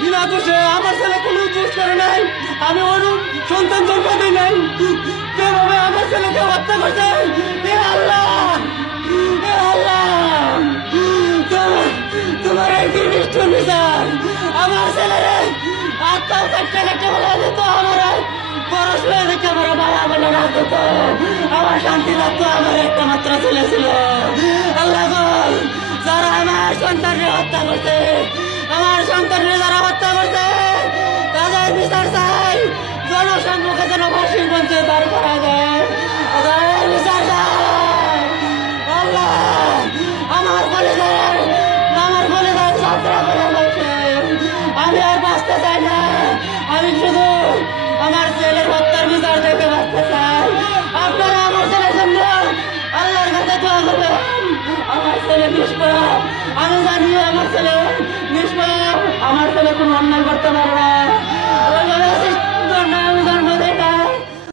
বিনা দোষে আমার ছেলে কোনো দোষ করে নাই, আমি ওরূপ সন্তান জন্ম দিই নাই, যেভাবে আমার ছেলেকে হত্যা করছে। এ আল্লাহ, এ আল্লাহ, তোমার এই কি নিষ্ঠুর বিচার। আমার ছেলেরে আত্মাও কাটতে কাটতে বলে দিত, আমার পড়াশোনা দেখে আমার বাবা বলে না দিত, আমার শান্তি লাগতো। আমার একটা মাত্র ছেলে ছিল। আল্লাহ গো, যারা আমার সন্তানকে হত্যা করছে, আমার সন্তানকে যারা হত্যা করছে, তাদের বিচার চাই। জনসম্মুখে যেন ফাঁসির মঞ্চে দাঁড় করা যায়, তাদের বিচার চাই। আল্লাহ, আমার কলেজের ছাত্রা করে বলছে, আমি আর বাঁচতে চাই না, আমি শুধু আমার ছেলের হত্যার বিচার দেখে বাঁচতে চাই। আপনারা আমার ছেলের জন্য আল্লাহর কাছে দোয়া করবেন। আমার ছেলে নিষ্পাপ, আমি জানি আমার ছেলে নিষ্পাপ, আমার ছেলে কোনো অন্যায় করতে পারে না।